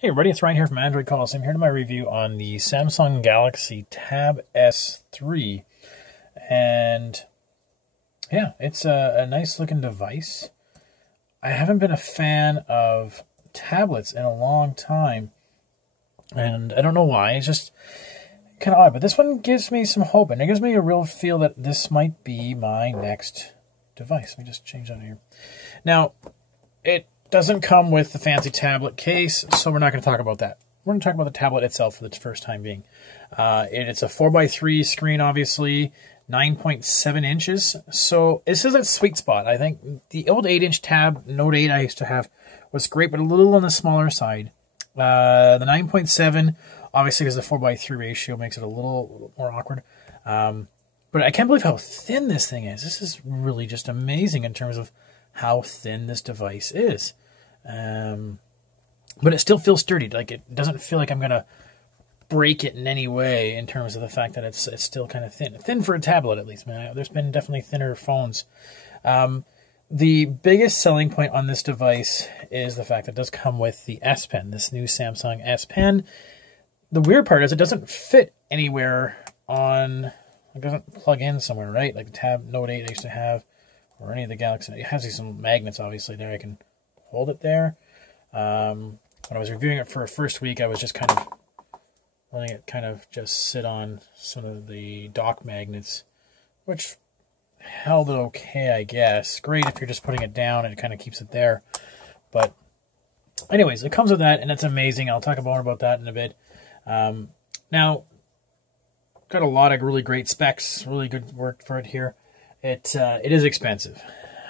Hey everybody, it's Ryan here from Android Calls. I'm here to my review on the Samsung Galaxy Tab S3. And yeah, it's a nice looking device. I haven't been a fan of tablets in a long time. And I don't know why, it's just kind of odd. But this one gives me some hope, and it gives me a real feel that this might be my next device. Let me just change that here. Now, it doesn't come with the fancy tablet case, so we're not going to talk about that. We're going to talk about the tablet itself for the first time being. It's a 4:3 screen, obviously, 9.7 inches. So this is a sweet spot. I think the old 8-inch tab, Note 8 I used to have, was great, but a little on the smaller side. The 9.7, obviously, because the 4:3 ratio makes it a little more awkward. But I can't believe how thin this thing is. This is really just amazing in terms of how thin this device is. But it still feels sturdy. Like, it doesn't feel like I'm going to break it in any way in terms of the fact that it's still kind of thin. Thin for a tablet, at least. Man, there's been definitely thinner phones. The biggest selling point on this device is the fact that it does come with the S Pen, this new Samsung S Pen. The weird part is it doesn't fit anywhere on... It doesn't plug in somewhere, right? Like the Tab Note 8 I used to have, or any of the Galaxy. It has some magnets, obviously, there. I can hold it there. When I was reviewing it for a first week, I was just kind of letting it kind of just sit on some of the dock magnets, which held it okay, I guess. Great if you're just putting it down and it kind of keeps it there. But anyways, it comes with that, and it's amazing. I'll talk more about that in a bit. Now, got a lot of really great specs, really good work for it here. It is expensive,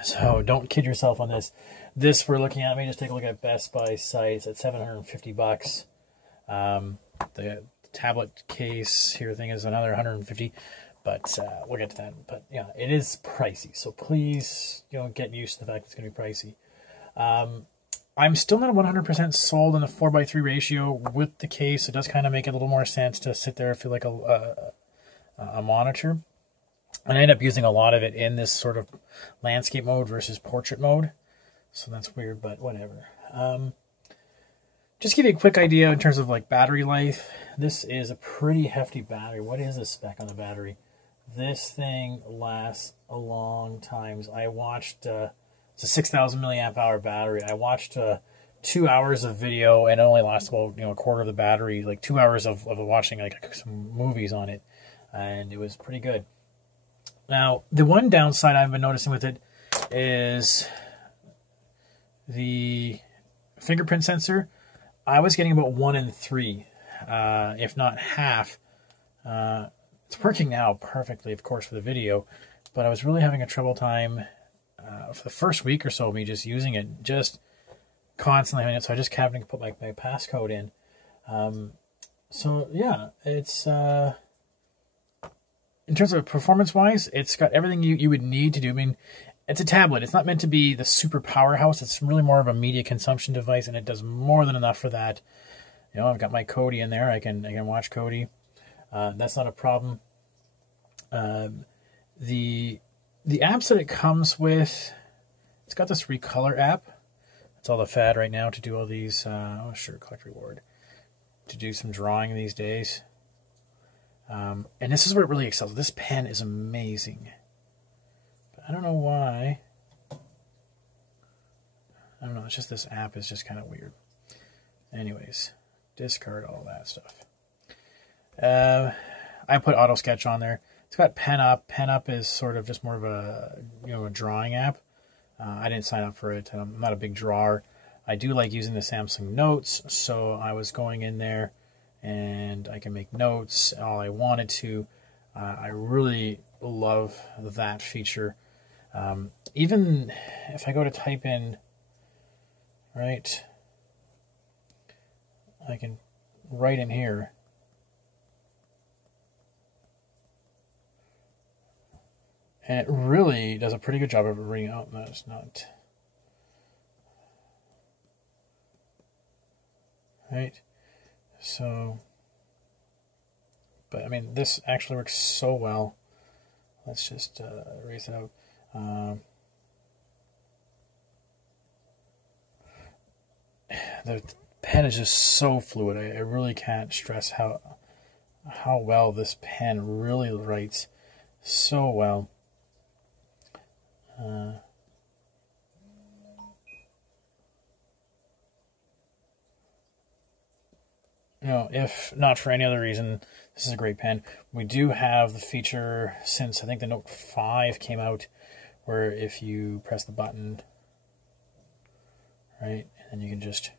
so don't kid yourself on this. This we're looking at, let me just take a look at Best Buy site. It's at $750. The tablet case here thing is another $150, but we'll get to that. But yeah, it is pricey, so please, get used to the fact it's going to be pricey. I'm still not 100% sold on the 4:3 ratio with the case. It does kind of make a little more sense to sit there and feel like a monitor. And I end up using a lot of it in this sort of landscape mode versus portrait mode. So that's weird, but whatever. Just give you a quick idea in terms of like battery life. This is a pretty hefty battery. What is the spec on the battery? This thing lasts a long time. I watched, it's a 6,000 milliamp hour battery. I watched 2 hours of video, and it only lasts about a quarter of the battery, like 2 hours of watching like some movies on it. And it was pretty good. Now, the one downside I've been noticing with it is the fingerprint sensor. I was getting about 1 in 3, if not half. It's working now perfectly, of course, for the video, but I was really having a trouble time for the first week or so of me just using it, just constantly having it. So I just kept having to put my passcode in. So yeah, it's... in terms of performance-wise, it's got everything you would need to do. I mean, it's a tablet. It's not meant to be the super powerhouse. It's really more of a media consumption device, and it does more than enough for that. I've got my Kodi in there. I can watch Kodi. That's not a problem. The apps that it comes with, it's got this Recolor app. It's all the fad right now to do all these. Oh, sure, collect reward. To do some drawing these days. And this is where it really excels. This pen is amazing. But I don't know why. I don't know. It's just this app is just kind of weird. Anyways, discard all that stuff. I put Auto Sketch on there. It's got Pen Up. Pen Up is sort of just more of a a drawing app. I didn't sign up for it. I'm not a big drawer. I do like using the Samsung Notes, so I was going in there, and I can make notes all I wanted to. I really love that feature. Even if I go to type in, right, I can write in here. And it really does a pretty good job of reading. Oh, no, it's not. Right? So, but I mean, this actually works so well. Let's just erase it out. The pen is just so fluid. I really can't stress how well this pen really writes so well. You know, if not for any other reason, this is a great pen. We do have the feature since I think the Note 5 came out, where if you press the button, right, and you can just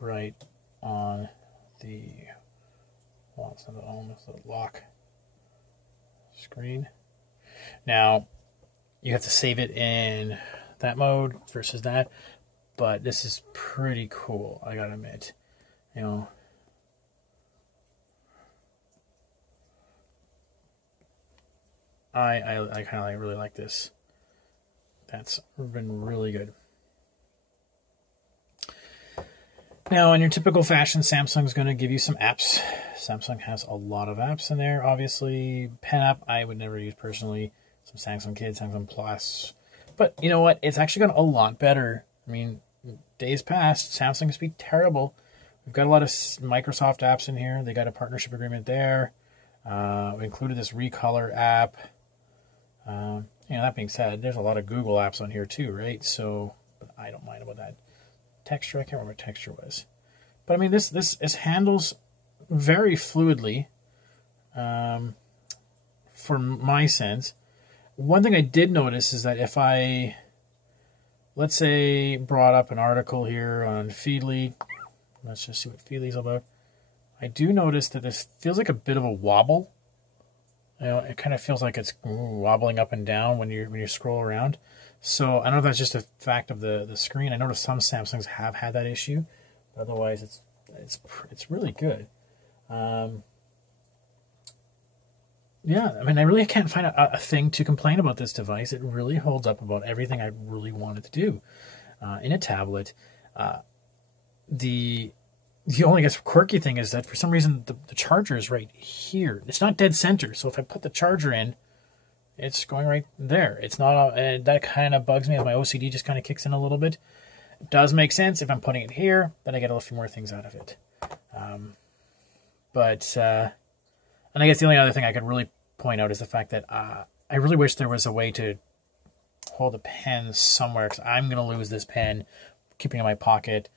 write on the, well, it's not almost the lock screen. Now, you have to save it in that mode versus that, but this is pretty cool, I gotta admit. You know, I kind of really like this. That's been really good. Now, in your typical fashion, Samsung's going to give you some apps. Samsung has a lot of apps in there. Obviously, Pen app I would never use personally. Some Samsung Kids, Samsung Plus. But you know what? It's actually gotten a lot better. I mean, days past, Samsung used to be terrible. We've got a lot of Microsoft apps in here. They got a partnership agreement there. We included this Recolor app. You know, that being said, there's a lot of Google apps on here too, right? So, but I don't mind about that. Texture, I can't remember what texture was. But I mean, this handles very fluidly for my sense. One thing I did notice is that if I, let's say, brought up an article here on Feedly, let's just see what Feedly's about. I do notice that this feels like a bit of a wobble. You know, it kind of feels like it's wobbling up and down when you scroll around. So I don't know if that's just a fact of the screen. I noticed some Samsungs have had that issue, but otherwise it's really good. Yeah, I mean, I really can't find a thing to complain about this device. It really holds up about everything I really wanted to do in a tablet. The only, I guess, quirky thing is that for some reason the charger is right here. It's not dead center, so if I put the charger in, it's going right there. It's not, that kind of bugs me as my OCD just kind of kicks in a little bit. It does make sense if I'm putting it here, then I get a few more things out of it. And I guess the only other thing I could really point out is the fact that I really wish there was a way to hold a pen somewhere, because I'm going to lose this pen, keeping it in my pocket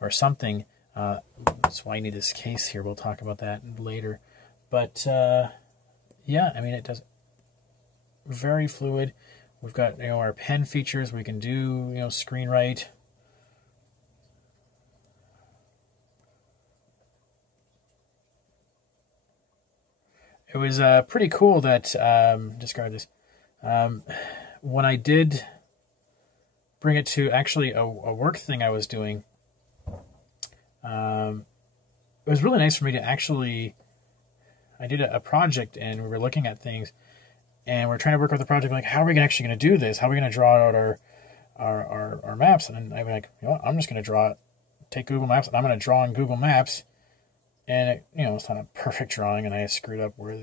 or something. That's why I need this case here. We'll talk about that later. But yeah, I mean, it does very fluid. We've got, you know, our pen features. We can do, you know, screen write. It was pretty cool that, discard this, when I did bring it to actually a work thing I was doing, it was really nice for me to actually, I did a project and we were looking at things and we're trying to work out the project, like, how are we actually going to do this? How are we going to draw out our maps? And I'm like, you know what, I'm just going to take Google Maps and I'm going to draw in Google Maps. And it, you know, it's not a perfect drawing, and I screwed up where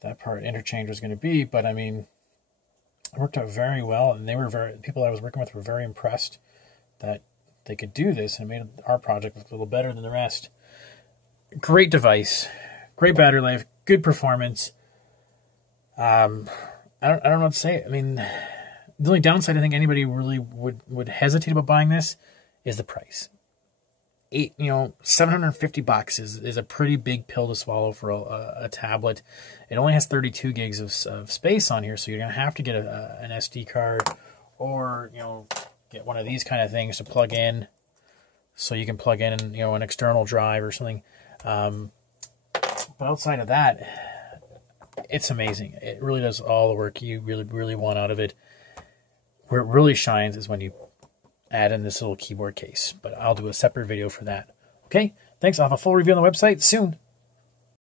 that part interchange was going to be. But I mean, it worked out very well, and people I was working with were very impressed that they could do this, and it made our project look a little better than the rest. Great device, great battery life, good performance. I don't know what to say. I mean, the only downside I think anybody really would hesitate about buying this is the price. $750 is a pretty big pill to swallow for a tablet. It only has 32 gigs of space on here, so you're gonna have to get an SD card, or get one of these kind of things to plug in, so you can plug in an external drive or something. But outside of that, it's amazing. It really does all the work you really want out of it. Where it really shines is when you add in this little keyboard case, but I'll do a separate video for that. Okay, thanks. I'll have a full review on the website soon.